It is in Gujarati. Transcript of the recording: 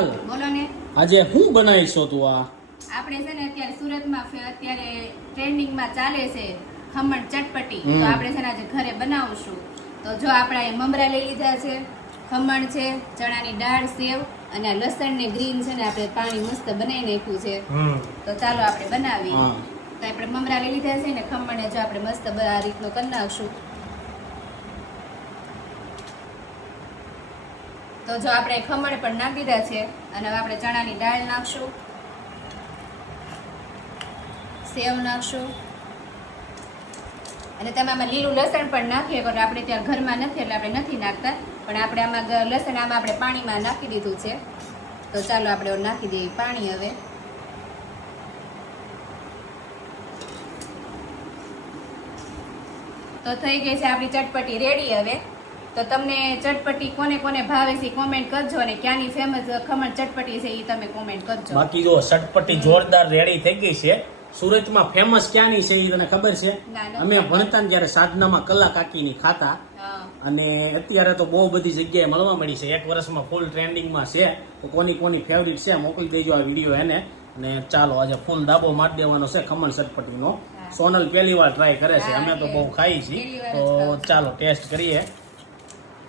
સોનલ બોલો ને. આજે શું બનાવીશો તું? આ આપણે છે ને અત્યારે સુરતમાં અત્યારે ટ્રેન્ડિંગમાં ચાલે છે ખમણ ચટપટી. તો આપણે છે ને આજે ઘરે બનાવશું. તો જો આપણે મમરા લઈ લીધા છે, ખમણ છે, ચણાની દાળ, સેવ અને આ લસણ ને ગ્રીન છે ને આપણે પાણી મસ્ત બનાવી નાખ્યું છે. તો ચાલો આપણે બનાવી. તો આપણે મમરા લઈ લીધા છે ને ખમણ જો આપણે મસ્ત આ રીતનું કરી નાખશું. તો જો આપણે ખમણ પણ નાખી દીધા છે અને હવે આપણે ચણાની દાળ નાખશું, સેવ નાખશું અને તમે આમાં લીલું લસણ પણ નાખીએ કરો. આપણે ત્યાં ઘરમાં નથી એટલે આપણે નથી નાખતા, પણ આપણે આમાં લસણ આમાં આપણે પાણીમાં નાખી દીધું છે. તો ચાલો આપણે નાખી દઈએ પાણી. હવે તો થઈ ગઈ છે આપણી ચટપટી રેડી. હવે તો તમને ચટપટી કોને કોને ભાવે છે કોમેન્ટ કરજો અને ક્યાંની ફેમસ ખમણ ચટપટી છે એ તમે કોમેન્ટ કરજો. બાકી જો ચટપટી જોરદાર રેડી થઈ ગઈ છે. સુરતમાં ફેમસ ક્યાંની છે એ તને ખબર છે? અમે ભણતા ને ત્યારે સાધનામાં કલા કાકીની ખાતા, અને અત્યારે તો બહુ બધી જગ્યાએ મળવા મળી છે. એક વર્ષમાં ફૂલ ટ્રેન્ડિંગમાં છે. તો કોની કોની ફેવરિટ છે મોકલી દેજો આ વિડીયો એને. અને ચાલો આજે ફૂલ ડાબો મારી દેવાનો છે ખમણ ચટપટીનો. સોનલ પહેલી વાર ટ્રાય કરે છે, અમે તો બહુ ખાઈ છીએ. તો ચાલો ટેસ્ટ કરીએ.